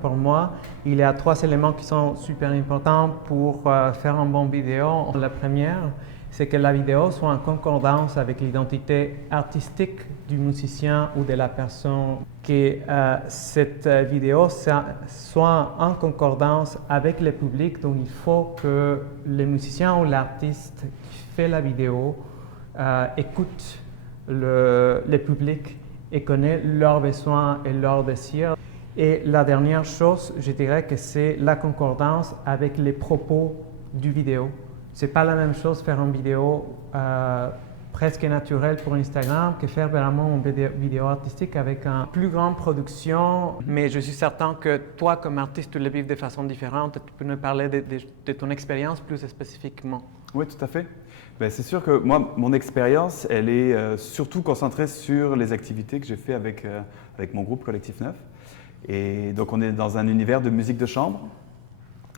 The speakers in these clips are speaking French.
Pour moi, il y a trois éléments qui sont super importants pour faire une bonne vidéo. La première, c'est que la vidéo soit en concordance avec l'identité artistique du musicien ou de la personne. Que cette vidéo soit en concordance avec le public. Donc, il faut que le musicien ou l'artiste qui fait la vidéo écoute le public et connaît leurs besoins et leurs désirs. Et la dernière chose, je dirais que c'est la concordance avec les propos du vidéo. Ce n'est pas la même chose faire une vidéo presque naturelle pour Instagram que faire vraiment une vidéo artistique avec une plus grande production. Mais je suis certain que toi, comme artiste, tu le vis de façon différente. Tu peux nous parler de ton expérience plus spécifiquement. Oui, tout à fait. Ben, c'est sûr que moi, mon expérience, elle est surtout concentrée sur les activités que j'ai fait avec mon groupe Collectif Neuf. Et donc on est dans un univers de musique de chambre.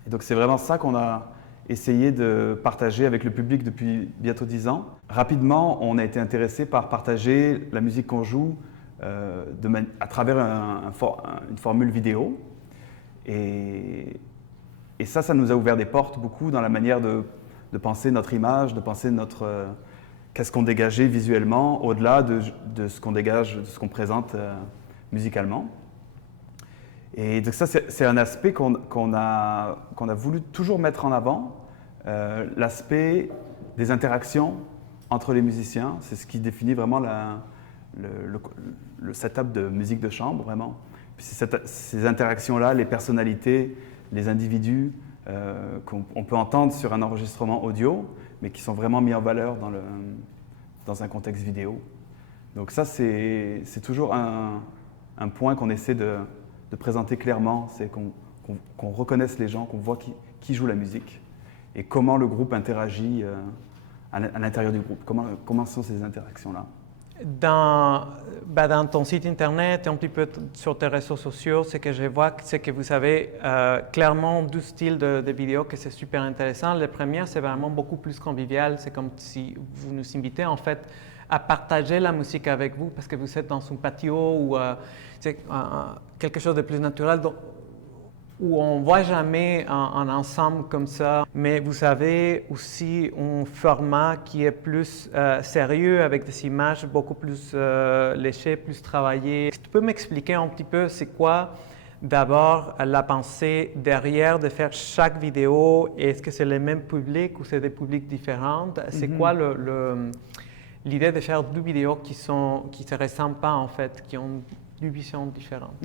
Et donc c'est vraiment ça qu'on a essayé de partager avec le public depuis bientôt 10 ans. Rapidement, on a été intéressé par partager la musique qu'on joue à travers une formule vidéo. Et ça nous a ouvert des portes beaucoup dans la manière de penser notre image, de penser qu'est-ce qu'on dégageait visuellement, au-delà de ce qu'on dégage, de ce qu'on présente musicalement. Et donc ça, c'est un aspect qu'on a voulu toujours mettre en avant, l'aspect des interactions entre les musiciens. C'est ce qui définit vraiment le setup de musique de chambre, vraiment. Puis ces interactions-là, les personnalités, les individus qu'on peut entendre sur un enregistrement audio, mais qui sont vraiment mis en valeur dans un contexte vidéo. Donc ça, c'est toujours un point qu'on essaie de présenter clairement, c'est qu'on reconnaisse les gens, qu'on voit qui joue la musique et comment le groupe interagit à l'intérieur du groupe. Comment sont ces interactions-là? Dans ton site internet et un petit peu sur tes réseaux sociaux, ce que je vois, c'est que vous avez clairement deux styles de vidéos que c'est super intéressant. Le premier, c'est vraiment beaucoup plus convivial. C'est comme si vous nous invitez en fait à partager la musique avec vous parce que vous êtes dans un patio ou c'est quelque chose de plus naturel où on ne voit jamais un ensemble comme ça. Mais vous avez aussi un format qui est plus sérieux avec des images beaucoup plus léchées, plus travaillées. Tu peux m'expliquer un petit peu c'est quoi d'abord la pensée derrière de faire chaque vidéo? Est-ce que c'est le même public ou c'est des publics différents? C'est quoi l'idée de faire deux vidéos qui ne se ressemblent pas en fait, qui ont deux visions différentes?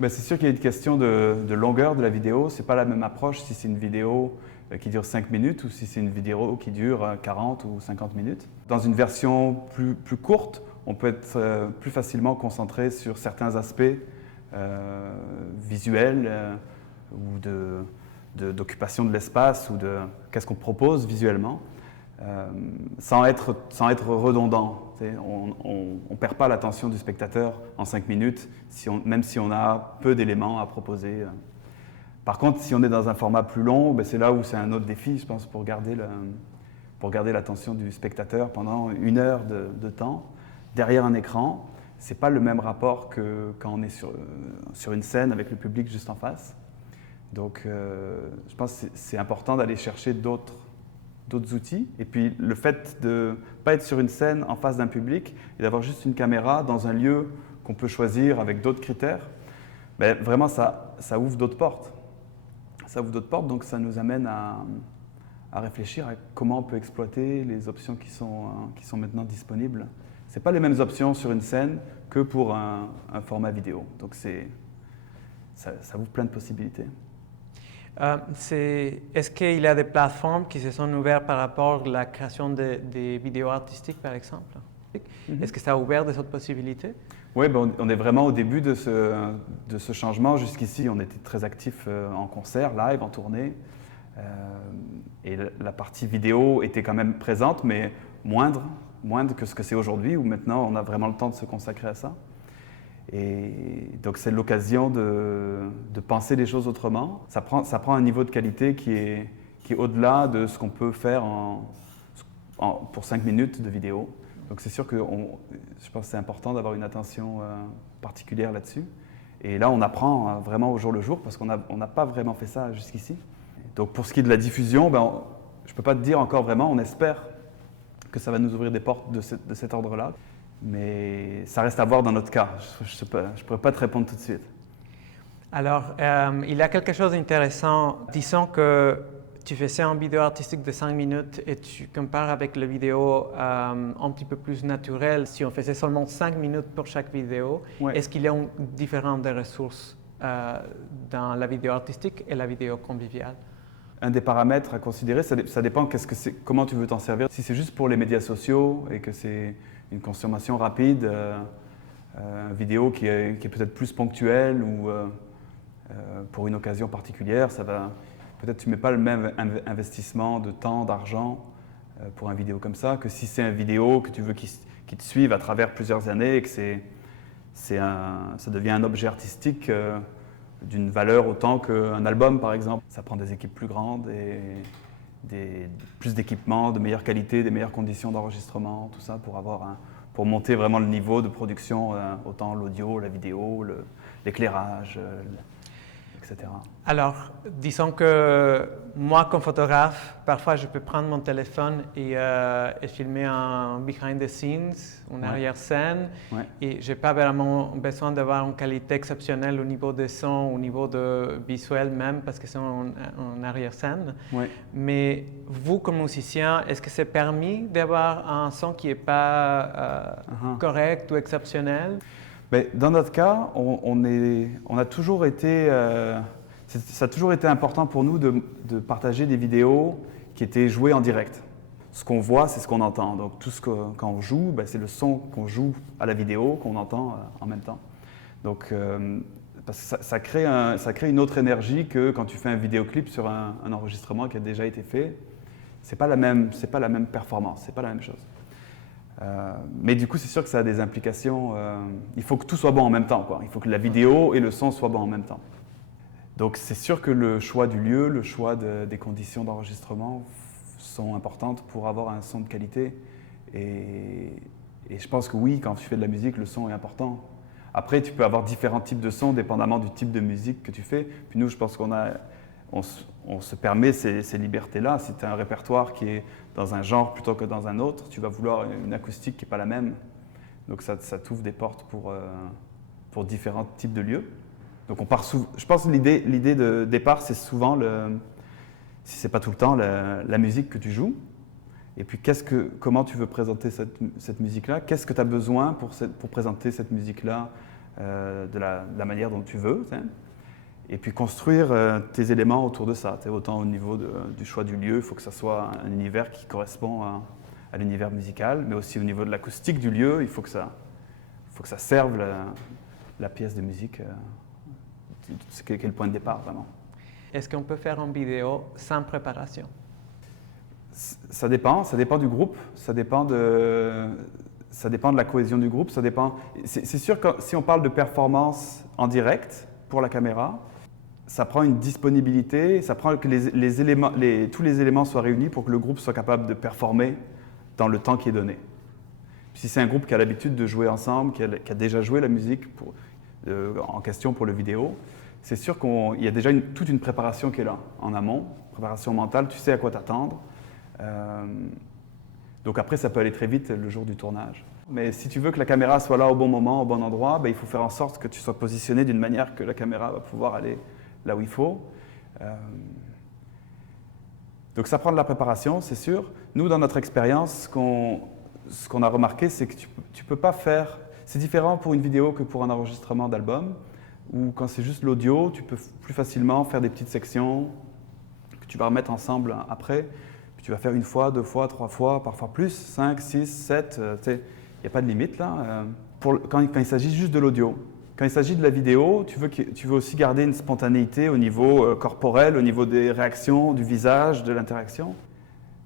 Ben, c'est sûr qu'il y a une question de longueur de la vidéo. Ce n'est pas la même approche si c'est une vidéo qui dure 5 minutes ou si c'est une vidéo qui dure 40 ou 50 minutes. Dans une version plus courte, on peut être plus facilement concentré sur certains aspects visuels ou d'occupation de l'espace ou de qu'est-ce qu'on propose visuellement. Sans être redondant. On ne perd pas l'attention du spectateur en 5 minutes, même si on a peu d'éléments à proposer. Par contre, si on est dans un format plus long, ben c'est là où c'est un autre défi, je pense, pour garder l'attention du spectateur pendant 1 heure de temps. Derrière un écran, ce n'est pas le même rapport que quand on est sur une scène avec le public juste en face. Donc, je pense que c'est important d'aller chercher d'autres outils. Et puis le fait de ne pas être sur une scène en face d'un public et d'avoir juste une caméra dans un lieu qu'on peut choisir avec d'autres critères, ben vraiment ça ouvre d'autres portes. Ça ouvre d'autres portes, donc ça nous amène à réfléchir à comment on peut exploiter les options qui sont maintenant disponibles. Ce n'est pas les mêmes options sur une scène que pour un format vidéo. Donc ça ouvre plein de possibilités. Est-ce qu'il y a des plateformes qui se sont ouvertes par rapport à la création des vidéos artistiques, par exemple? Est-ce que ça a ouvert des autres possibilités? Oui, ben on est vraiment au début de ce changement. Jusqu'ici, on était très actifs en concert, live, en tournée. Et la partie vidéo était quand même présente, mais moindre que ce que c'est aujourd'hui, où maintenant on a vraiment le temps de se consacrer à ça. Et donc c'est l'occasion de penser les choses autrement. Ça prend un niveau de qualité qui est au-delà de ce qu'on peut faire pour 5 minutes de vidéo. Donc c'est sûr que je pense que c'est important d'avoir une attention particulière là-dessus. Et là, on apprend vraiment au jour le jour parce qu'on n'a pas vraiment fait ça jusqu'ici. Donc pour ce qui est de la diffusion, je ne peux pas te dire encore vraiment, on espère que ça va nous ouvrir des portes de cet ordre-là. Mais ça reste à voir dans notre cas. Je ne pourrais pas te répondre tout de suite. Alors, il y a quelque chose d'intéressant. Disons que tu faisais une vidéo artistique de 5 minutes et tu compares avec la vidéo un petit peu plus naturelle. Si on faisait seulement 5 minutes pour chaque vidéo, Ouais. est-ce qu'il y a une différence de ressources dans la vidéo artistique et la vidéo conviviale? Un des paramètres à considérer, ça dépend comment tu veux t'en servir. Si c'est juste pour les médias sociaux et que c'est une consommation rapide, vidéo qui est peut-être plus ponctuelle ou pour une occasion particulière, peut-être tu ne mets pas le même investissement de temps, d'argent pour une vidéo comme ça, que si c'est une vidéo que tu veux qui te suive à travers plusieurs années et que ça devient un objet artistique d'une valeur autant qu'un album par exemple. Ça prend des équipes plus grandes et plus d'équipements, de meilleure qualité, des meilleures conditions d'enregistrement, tout ça pour monter vraiment le niveau de production, autant l'audio, la vidéo, l'éclairage, etc. Alors, disons que moi, comme photographe, parfois je peux prendre mon téléphone et filmer un behind the scenes, une arrière-scène, et je n'ai pas vraiment besoin d'avoir une qualité exceptionnelle au niveau des sons, au niveau de visuel même, parce que c'est une arrière-scène. Ouais. Mais vous, comme musicien, est-ce que c'est permis d'avoir un son qui n'est pas correct ou exceptionnel? Mais dans notre cas, on a toujours été, ça a toujours été important pour nous de partager des vidéos qui étaient jouées en direct. Ce qu'on voit, c'est ce qu'on entend. Donc quand on joue, c'est le son qu'on joue à la vidéo qu'on entend en même temps. Donc parce que ça crée une autre énergie que quand tu fais un vidéoclip sur un enregistrement qui a déjà été fait. C'est pas la même performance, c'est pas la même chose. Mais du coup, c'est sûr que ça a des implications. Il faut que tout soit bon en même temps, quoi. Il faut que la vidéo et le son soient bons en même temps. Donc, c'est sûr que le choix du lieu, le choix des conditions d'enregistrement sont importantes pour avoir un son de qualité. Et je pense que oui, quand tu fais de la musique, le son est important. Après, tu peux avoir différents types de sons dépendamment du type de musique que tu fais. Puis nous, je pense on se permet ces libertés-là. Si tu as un répertoire qui est dans un genre plutôt que dans un autre, tu vas vouloir une acoustique qui n'est pas la même. Donc ça t'ouvre des portes pour différents types de lieux. Donc je pense que l'idée de départ, c'est souvent, si ce n'est pas tout le temps, la musique que tu joues. Et puis comment tu veux présenter cette musique-là? Qu'est-ce que tu as besoin pour présenter cette musique-là de la manière dont tu veux, t'sais? Et puis construire tes éléments autour de ça. Autant au niveau du choix du lieu, il faut que ça soit un univers qui correspond à l'univers musical, mais aussi au niveau de l'acoustique du lieu, il faut que ça serve la pièce de musique, qui est le point de départ vraiment. Est-ce qu'on peut faire une vidéo sans préparation? Ça dépend du groupe, ça dépend de la cohésion du groupe, c'est sûr que si on parle de performance en direct pour la caméra, ça prend une disponibilité, ça prend que tous les éléments soient réunis pour que le groupe soit capable de performer dans le temps qui est donné. Si c'est un groupe qui a l'habitude de jouer ensemble, qui a déjà joué la musique en question pour le vidéo, c'est sûr qu'il y a déjà toute une préparation qui est là, en amont, préparation mentale, tu sais à quoi t'attendre. Donc après, ça peut aller très vite le jour du tournage. Mais si tu veux que la caméra soit là au bon moment, au bon endroit, il faut faire en sorte que tu sois positionné d'une manière que la caméra va pouvoir aller là où il faut. Donc ça prend de la préparation, c'est sûr. Nous, dans notre expérience, ce qu'on a remarqué, c'est que tu peux pas faire... C'est différent pour une vidéo que pour un enregistrement d'album, où quand c'est juste l'audio, tu peux plus facilement faire des petites sections que tu vas remettre ensemble après. Puis tu vas faire 1 fois, 2 fois, 3 fois, parfois plus, 5, 6, 7, il n'y a pas de limite là. Quand il s'agit juste de l'audio. Quand il s'agit de la vidéo, tu veux aussi garder une spontanéité au niveau corporel, au niveau des réactions, du visage, de l'interaction.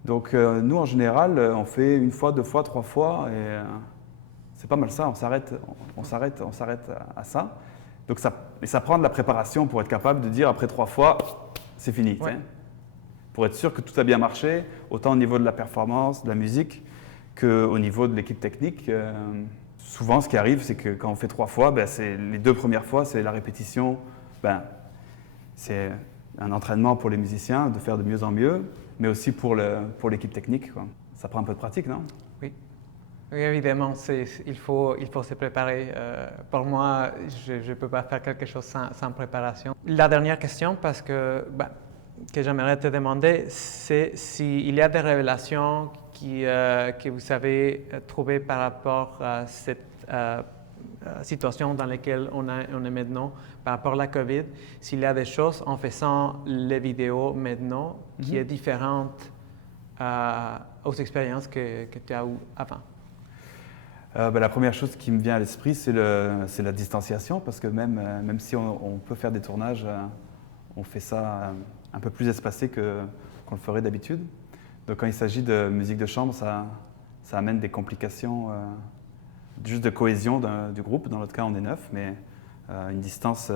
Donc nous, en général, on fait 1 fois, 2 fois, 3 fois et c'est pas mal ça, on s'arrête à ça. Donc ça prend de la préparation pour être capable de dire après 3 fois, c'est fini. Ouais. Pour être sûr que tout a bien marché, autant au niveau de la performance, de la musique, qu'au niveau de l'équipe technique. Souvent, ce qui arrive, c'est que quand on fait 3 fois, les 2 premières fois, c'est la répétition. C'est un entraînement pour les musiciens de faire de mieux en mieux, mais aussi pour l'équipe technique, quoi. Ça prend un peu de pratique, non? Oui. Oui, évidemment, il faut se préparer. Pour moi, je ne peux pas faire quelque chose sans préparation. La dernière question, parce que j'aimerais te demander, c'est s'il y a des révélations que vous avez trouvées par rapport à cette situation dans laquelle on est maintenant, par rapport à la COVID, s'il y a des choses en faisant les vidéos maintenant qui est différente aux expériences que tu as eues avant. La première chose qui me vient à l'esprit, c'est la distanciation, parce que même si on peut faire des tournages, on fait ça un peu plus espacé qu'on le ferait d'habitude. Donc quand il s'agit de musique de chambre, ça amène des complications juste de cohésion du groupe. Dans notre cas, on est 9, mais une distance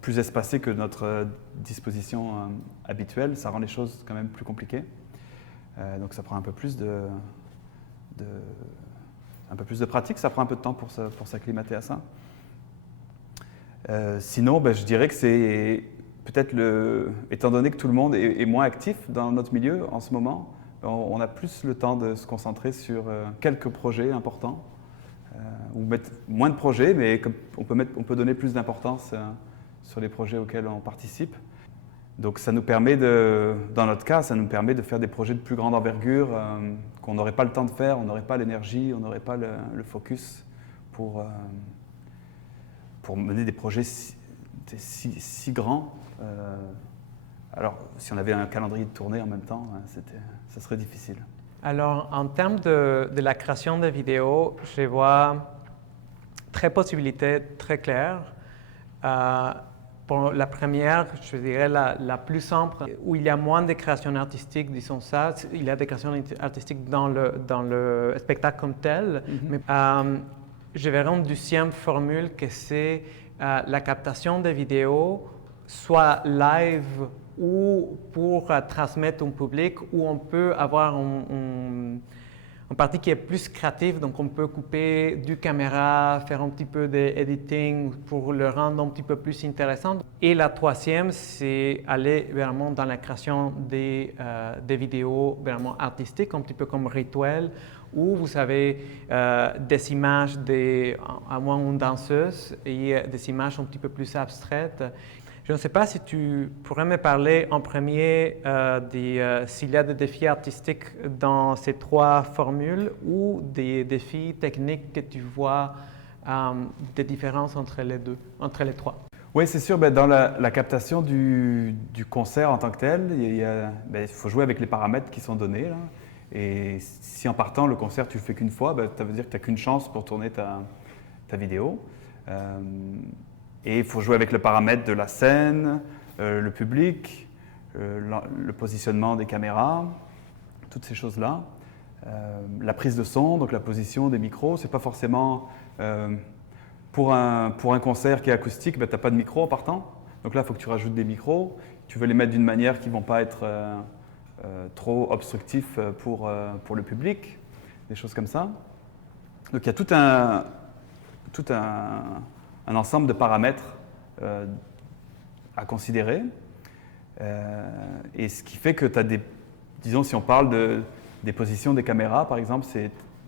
plus espacée que notre disposition habituelle, ça rend les choses quand même plus compliquées. Donc ça prend un peu plus de pratique, ça prend un peu de temps pour s'acclimater à ça. Sinon, je dirais que c'est peut-être étant donné que tout le monde est moins actif dans notre milieu en ce moment, on a plus le temps de se concentrer sur quelques projets importants, ou mettre moins de projets, mais on peut donner plus d'importance sur les projets auxquels on participe. Donc ça nous permet dans notre cas, ça nous permet de faire des projets de plus grande envergure qu'on n'aurait pas le temps de faire, on n'aurait pas l'énergie, on n'aurait pas le focus pour mener des projets si grands. Alors, si on avait un calendrier de tournée en même temps, ça serait difficile. Alors, en termes de la création de vidéos, je vois possibilités très claires. Pour la première, je dirais la plus simple, où il y a moins de création artistique, disons ça. Il y a des créations artistiques dans le spectacle comme tel, mais je verrais une deuxième formule que c'est la captation des vidéos, soit live ou pour transmettre au public, où on peut avoir une partie qui est plus créative, donc on peut couper du caméra, faire un petit peu d'editing pour le rendre un petit peu plus intéressant. Et la troisième, c'est aller vraiment dans la création des vidéos vraiment artistiques, un petit peu comme rituel, où vous avez des images à moins une danseuse et des images un petit peu plus abstraites. Je ne sais pas si tu pourrais me parler en premier s'il y a des défis artistiques dans ces 3 formules ou des défis techniques que tu vois, des différences entre les 3. Oui, c'est sûr. Dans la captation du concert en tant que tel, il faut jouer avec les paramètres qui sont donnés, là. Et si en partant, le concert, tu le fais qu'une fois, ça veut dire que tu n'as qu'une chance pour tourner ta vidéo. Et il faut jouer avec le paramètre de la scène, le public, le positionnement des caméras, toutes ces choses-là. La prise de son, donc la position des micros, c'est pas forcément… pour un concert qui est acoustique, tu n'as pas de micro en partant. Donc là, il faut que tu rajoutes des micros. Tu veux les mettre d'une manière qui ne vont pas être trop obstructifs pour le public, des choses comme ça. Donc il y a tout un ensemble de paramètres à considérer. Et ce qui fait que tu as disons, si on parle des positions des caméras, par exemple,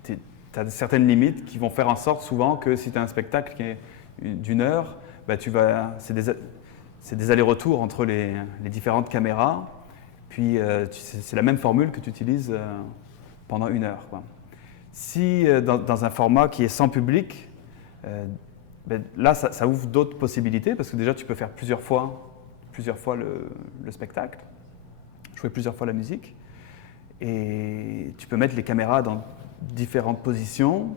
tu as certaines limites qui vont faire en sorte souvent que si tu as un spectacle qui est d'1 heure, c'est des allers-retours entre les différentes caméras. Puis c'est la même formule que tu utilises pendant 1 heure, quoi. Si dans un format qui est sans public, là ça ouvre d'autres possibilités parce que déjà tu peux faire plusieurs fois le spectacle, jouer plusieurs fois la musique et tu peux mettre les caméras dans différentes positions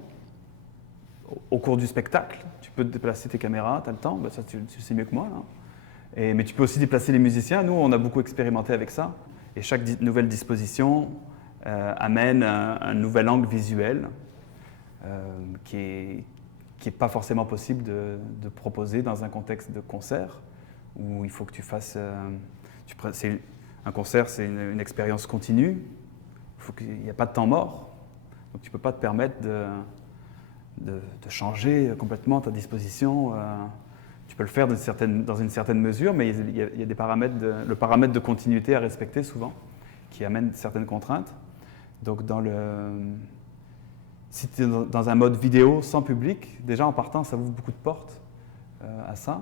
au cours du spectacle. Tu peux déplacer tes caméras, tu as le temps, ça tu sais mieux que moi, là. Mais tu peux aussi déplacer les musiciens. Nous, on a beaucoup expérimenté avec ça. Et chaque nouvelle disposition amène un nouvel angle visuel. qui est pas forcément possible de proposer dans un contexte de concert, où il faut que tu fasses... un concert, c'est une expérience continue, il n'y a pas de temps mort, donc tu ne peux pas te permettre de changer complètement ta disposition. Tu peux le faire dans une certaine mesure, mais il y a des paramètres le paramètre de continuité à respecter souvent, qui amène certaines contraintes. Donc si tu es dans un mode vidéo sans public, déjà en partant, ça ouvre beaucoup de portes à ça.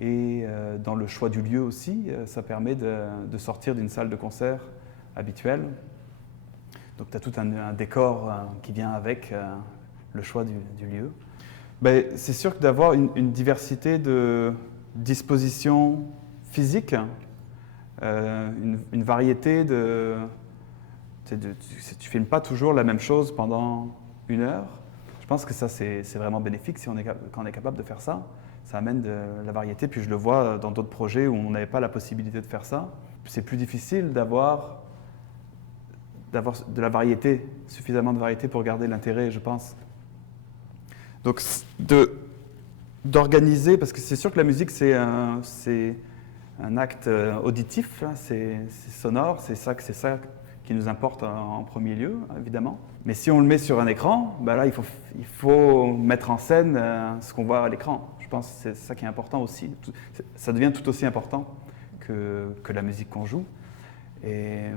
Et dans le choix du lieu aussi, ça permet de sortir d'une salle de concert habituelle. Donc tu as tout un décor qui vient avec le choix du lieu. Ben, c'est sûr que d'avoir une diversité de dispositions physiques, une variété tu ne filmes pas toujours la même chose pendant 1 heure. Je pense que ça, c'est vraiment bénéfique quand on est capable de faire ça. Ça amène de la variété. Puis je le vois dans d'autres projets où on n'avait pas la possibilité de faire ça. C'est plus difficile d'avoir de la variété, suffisamment de variété pour garder l'intérêt, je pense. Donc d'organiser, parce que c'est sûr que la musique, c'est un acte auditif, hein, c'est sonore, c'est ça qui nous importe en premier lieu, évidemment. Mais si on le met sur un écran, ben là, il faut mettre en scène ce qu'on voit à l'écran. Je pense que c'est ça qui est important aussi. Ça devient tout aussi important que la musique qu'on joue. Et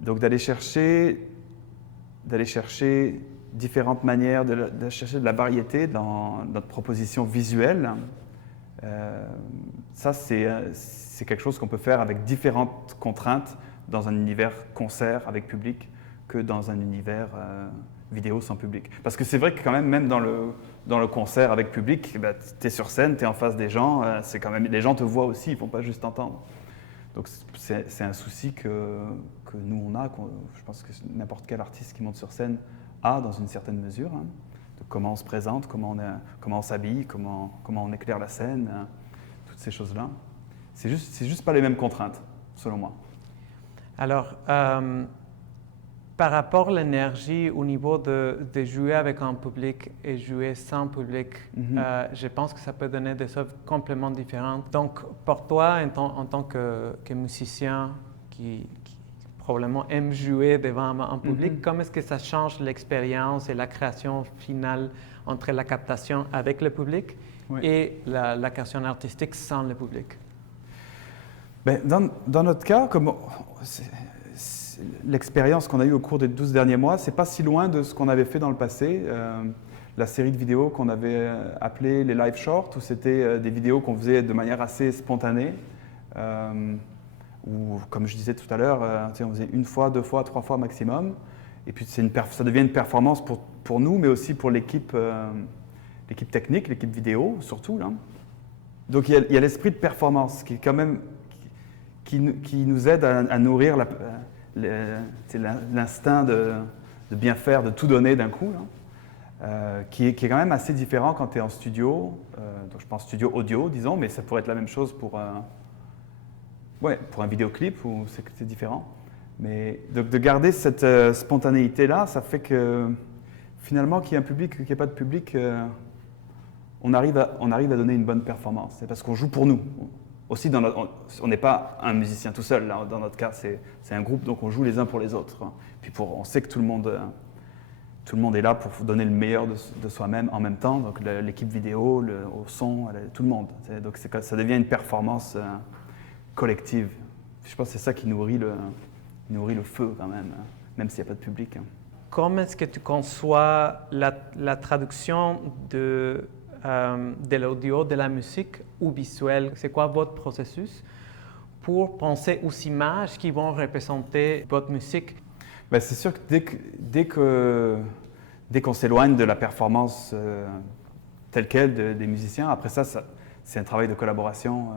donc d'aller chercher différentes manières, de chercher de la variété dans notre proposition visuelle, ça c'est quelque chose qu'on peut faire avec différentes contraintes dans un univers concert avec public que dans un univers vidéo sans public. Parce que c'est vrai que quand même dans le concert avec public, bah, tu es sur scène, tu es en face des gens, c'est quand même, les gens te voient aussi, ils ne vont pas juste t'entendre. Donc c'est un souci que nous on a, je pense que n'importe quel artiste qui monte sur scène a dans une certaine mesure, hein, de comment on se présente, comment on s'habille, comment on éclaire la scène, toutes ces choses-là. C'est juste pas les mêmes contraintes, selon moi. Alors, par rapport à l'énergie au niveau de jouer avec un public et jouer sans public, je pense que ça peut donner des œuvres complètement différentes. Donc, pour toi, en tant que musicien qui probablement aime jouer devant un public, comment est-ce que ça change l'expérience et la création finale entre la captation avec le public et la création artistique sans le public? Ben, dans notre cas, l'expérience qu'on a eue au cours des 12 derniers mois, c'est pas si loin de ce qu'on avait fait dans le passé. La série de vidéos qu'on avait appelée les live shorts, où c'était des vidéos qu'on faisait de manière assez spontanée, où, comme je disais tout à l'heure, on faisait 1 fois, 2 fois, 3 fois maximum. Et puis ça devient une performance pour nous, mais aussi pour l'équipe technique, l'équipe vidéo surtout. Là. Donc il y a l'esprit de performance qui est quand même qui nous aide à nourrir l'instinct de bien faire, de tout donner d'un coup, là, qui est quand même assez différent quand tu es en studio, donc je pense studio audio, disons, mais ça pourrait être la même chose pour un vidéoclip, où c'est différent. Mais de garder cette spontanéité-là, ça fait que finalement, qu'il y ait un public ou qu'il n'y ait pas de public, on arrive à donner une bonne performance. C'est parce qu'on joue pour nous. Aussi, on n'est pas un musicien tout seul, là. Dans notre cas, c'est un groupe, donc on joue les uns pour les autres. Puis on sait que tout le monde est là pour donner le meilleur de soi-même en même temps, donc l'équipe vidéo, au son, tout le monde. Donc ça devient une performance collective. Je pense que c'est ça qui nourrit le feu quand même s'il n'y a pas de public. Comment est-ce que tu conçois la traduction de l'audio, de la musique au visuel? C'est quoi votre processus pour penser aux images qui vont représenter votre musique? Ben, c'est sûr que dès qu'on s'éloigne de la performance telle quelle des musiciens, après ça c'est un travail de collaboration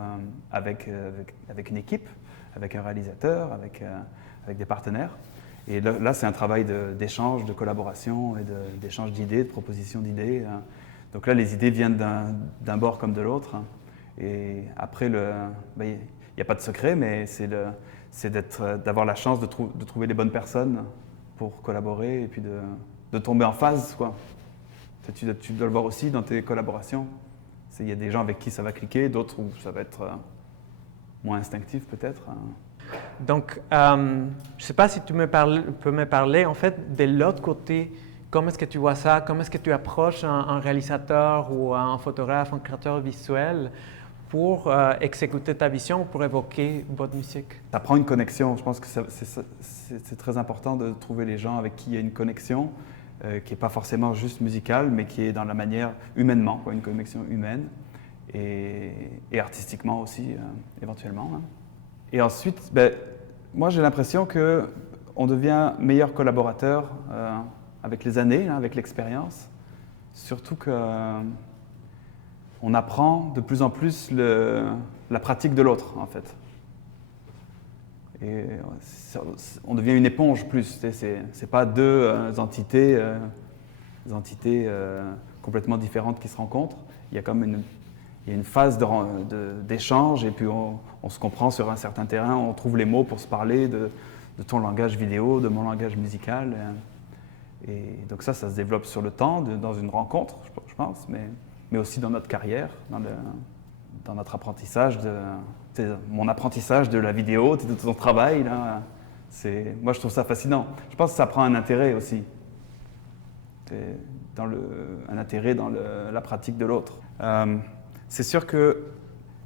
avec une équipe, avec un réalisateur, avec des partenaires. Et là c'est un travail d'échange, de collaboration et d'échange d'idées, de propositions d'idées. Donc là, les idées viennent d'un bord comme de l'autre. Et après, il n'y a pas de secret, mais c'est d'avoir la chance de trouver les bonnes personnes pour collaborer et puis de tomber en phase, quoi. Tu dois le voir aussi dans tes collaborations. Il y a des gens avec qui ça va cliquer, d'autres où ça va être moins instinctif peut-être. Donc, je ne sais pas si tu peux me parler en fait de l'autre côté. Comment est-ce que tu vois ça? Comment est-ce que tu approches un réalisateur ou un photographe, un créateur visuel pour exécuter ta vision, pour évoquer votre musique? Ça prend une connexion. Je pense que c'est très important de trouver les gens avec qui il y a une connexion qui n'est pas forcément juste musicale, mais qui est dans la manière humainement, quoi, une connexion humaine et artistiquement aussi, éventuellement. Hein. Et ensuite, moi j'ai l'impression qu'on devient meilleur collaborateur avec les années, hein, avec l'expérience. Surtout qu'on apprend de plus en plus la pratique de l'autre, en fait. Et on devient une éponge plus. C'est pas deux entités complètement différentes qui se rencontrent. Il y a comme une phase d'échange et puis on se comprend sur un certain terrain, on trouve les mots pour se parler de ton langage vidéo, de mon langage musical. Et donc ça se développe sur le temps, dans une rencontre, je pense, mais aussi dans notre carrière, dans notre apprentissage, mon apprentissage de la vidéo, de ton travail. Là, moi, je trouve ça fascinant. Je pense que ça prend un intérêt aussi, un intérêt dans la pratique de l'autre. C'est sûr que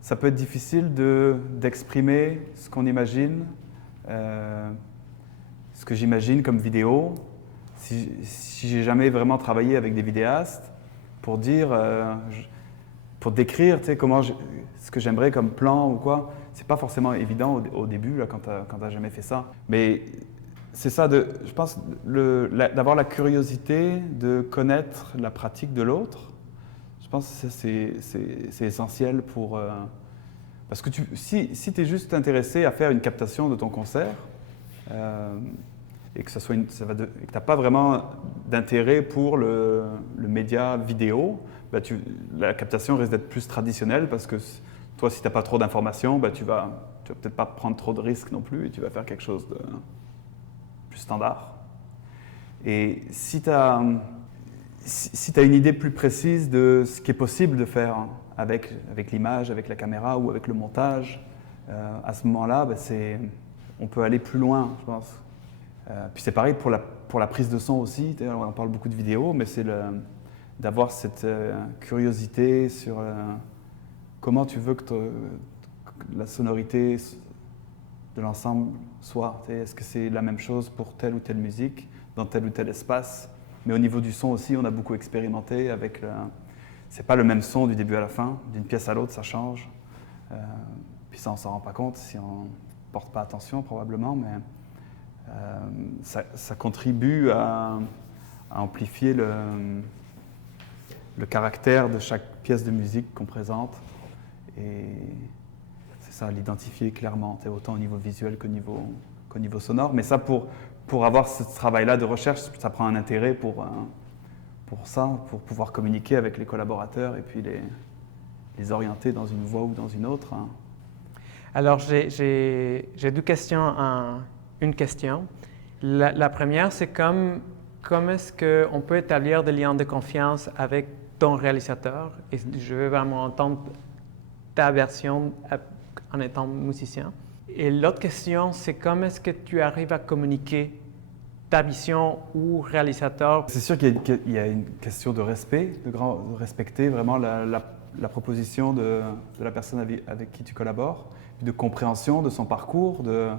ça peut être difficile d'exprimer ce qu'on imagine, ce que j'imagine comme vidéo. Si j'ai jamais vraiment travaillé avec des vidéastes, pour décrire ce que j'aimerais comme plan ou quoi, c'est pas forcément évident au début là, quand t'as jamais fait ça. Mais c'est ça, je pense, d'avoir la curiosité de connaître la pratique de l'autre. Je pense que c'est essentiel pour... parce que si tu es juste intéressé à faire une captation de ton concert, et que tu n'as pas vraiment d'intérêt pour le média vidéo, la captation risque d'être plus traditionnelle parce que toi, si tu n'as pas trop d'informations, tu vas peut-être pas prendre trop de risques non plus et tu vas faire quelque chose de plus standard. Et si tu as une idée plus précise de ce qui est possible de faire avec l'image, avec la caméra ou avec le montage, à ce moment-là, on peut aller plus loin, je pense. Puis c'est pareil pour la prise de son aussi, on parle beaucoup de vidéo, mais c'est d'avoir cette curiosité sur comment tu veux que la sonorité de l'ensemble soit. Est-ce que c'est la même chose pour telle ou telle musique, dans tel ou tel espace? Mais au niveau du son aussi, on a beaucoup expérimenté avec c'est pas le même son du début à la fin, d'une pièce à l'autre, ça change. Puis ça, on s'en rend pas compte si on porte pas attention probablement, mais ça contribue à amplifier le caractère de chaque pièce de musique qu'on présente. Et c'est ça, l'identifier clairement, autant au niveau visuel qu'au niveau sonore. Mais ça, pour avoir ce travail-là de recherche, ça prend un intérêt pour ça, pour pouvoir communiquer avec les collaborateurs et puis les orienter dans une voie ou dans une autre. Hein. Alors, j'ai deux questions. Une question. La première, c'est comment est-ce qu'on peut établir des liens de confiance avec ton réalisateur? Et je veux vraiment entendre ta version en étant musicien. Et l'autre question, c'est comment est-ce que tu arrives à communiquer ta vision ou réalisateur? C'est sûr qu'il y a une question de respect, de respecter vraiment la proposition de la personne avec qui tu collabores, de compréhension de son parcours, de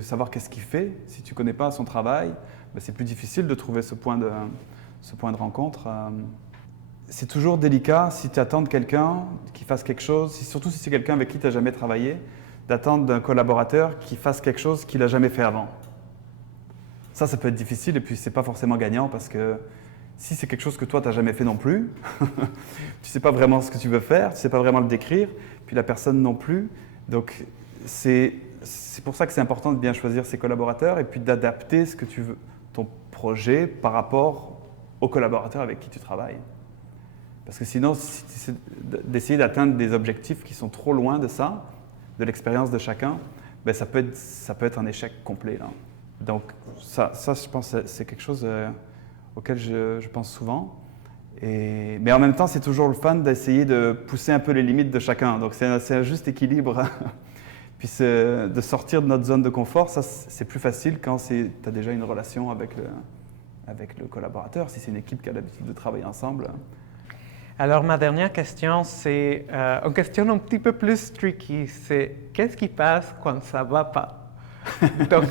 savoir qu'est-ce qu'il fait. Si tu ne connais pas son travail, c'est plus difficile de trouver ce point de rencontre. C'est toujours délicat si tu attends de quelqu'un qui fasse quelque chose, surtout si c'est quelqu'un avec qui tu n'as jamais travaillé, d'attendre d'un collaborateur qui fasse quelque chose qu'il n'a jamais fait avant. Ça peut être difficile et puis c'est pas forcément gagnant parce que si c'est quelque chose que toi tu n'as jamais fait non plus, tu ne sais pas vraiment ce que tu veux faire, tu ne sais pas vraiment le décrire, puis la personne non plus. Donc c'est pour ça que c'est important de bien choisir ses collaborateurs et puis d'adapter ce que tu veux, ton projet par rapport aux collaborateurs avec qui tu travailles. Parce que sinon, d'essayer d'atteindre des objectifs qui sont trop loin de ça, de l'expérience de chacun, ça peut être un échec complet. Là. Donc ça, je pense, c'est quelque chose auquel je pense souvent. Mais en même temps, c'est toujours le fun d'essayer de pousser un peu les limites de chacun. Donc c'est un juste équilibre. Puis de sortir de notre zone de confort, ça c'est plus facile quand tu as déjà une relation avec le collaborateur, si c'est une équipe qui a l'habitude de travailler ensemble. Alors ma dernière question, c'est une question un petit peu plus tricky. C'est qu'est-ce qui passe quand ça ne va pas? Donc...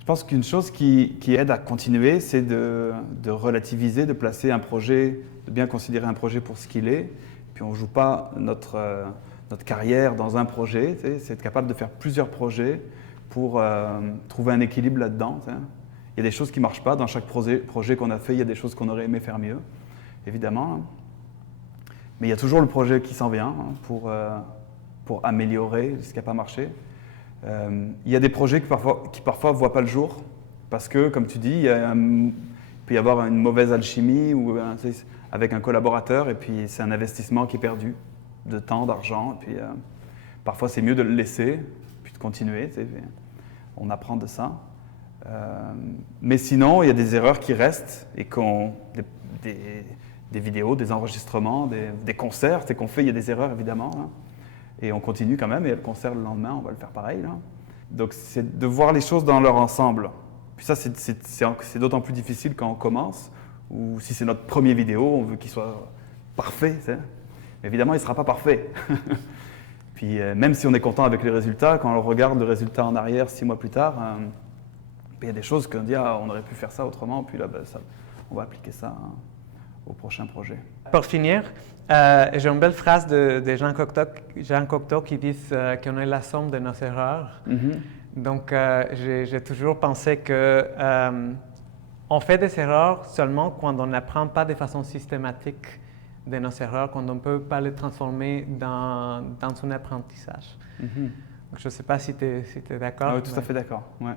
Je pense qu'une chose qui aide à continuer, c'est de relativiser, de placer un projet, de bien considérer un projet pour ce qu'il est. Puis on ne joue pas notre carrière dans un projet, c'est être capable de faire plusieurs projets pour trouver un équilibre là-dedans. Il y a des choses qui ne marchent pas dans chaque projet qu'on a fait, il y a des choses qu'on aurait aimé faire mieux, évidemment. Mais il y a toujours le projet qui s'en vient pour améliorer ce qui n'a pas marché. Il y a des projets qui parfois ne voient pas le jour parce que, comme tu dis, il peut y avoir une mauvaise alchimie avec un collaborateur et puis c'est un investissement qui est perdu de temps, d'argent. Et puis parfois c'est mieux de le laisser puis de continuer. On apprend de ça. Mais sinon, il y a des erreurs qui restent et des vidéos, des enregistrements, des concerts qu'on fait, il y a des erreurs évidemment. Et on continue quand même, et le concert le lendemain, on va le faire pareil. Donc c'est de voir les choses dans leur ensemble. Puis ça, c'est d'autant plus difficile quand on commence, ou si c'est notre premier vidéo, on veut qu'il soit parfait. Mais évidemment, il ne sera pas parfait. Puis même si on est content avec les résultats, quand on regarde le résultat en arrière 6 mois plus tard, il y a des choses qu'on dit, on aurait pu faire ça autrement, puis là, on va appliquer ça au prochain projet. Pour finir, j'ai une belle phrase de Jean Cocteau qui dit qu'on est la somme de nos erreurs. Mm-hmm. Donc, j'ai toujours pensé qu'on fait des erreurs seulement quand on n'apprend pas de façon systématique de nos erreurs, quand on ne peut pas les transformer dans un apprentissage. Mm-hmm. Donc, je ne sais pas si tu es d'accord. Ah oui, tout à fait d'accord. Ouais.